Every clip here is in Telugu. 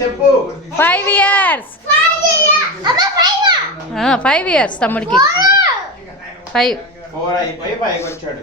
చెప్పు 5 years 5 years తమ్ముడికి 5 4 అయిపోయి 5 వచ్చాడు.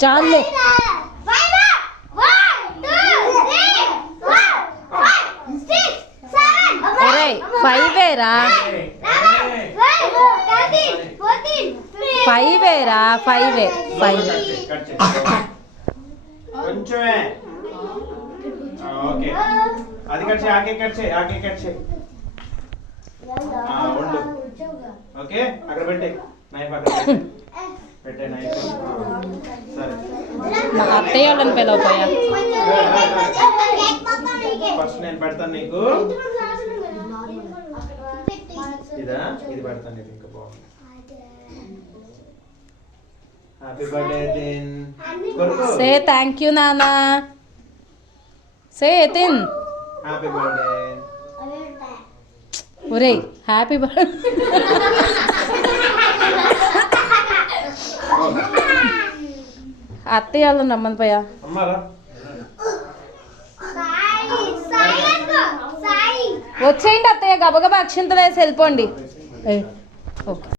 చాలే ఒరే 5 రా 5 రా 5 కొంచెమే ఓకే అది కట్ చేయి ఆకే కట్ చేయి ఉండు ఓకే అక్కడ పెట్టే నైఫ్ అక్కడ పెట్టే నైఫ్ సరే మా అత్తయ్య వాళ్ళని పిలవపోయా ఫస్ట్ నేను పెడతాను నీకు ఇదా ఇది పెడతాను నీకు ఇంకా బాగుంది హ్యాపీ బర్త్డే దిన్ కొరకు సే థ్యాంక్ యూ నానా సే ఎతిన్ హ్యాపీ బర్త్డే ఒరే హ్యాపీ బర్త్డే అత్తయ్య వాళ్ళని రమ్మని పోయా అమ్మారా వచ్చేయండి అత్తయ్య గబగబా అక్షింతలు వేసి వెళ్ళిపోండి ఓకే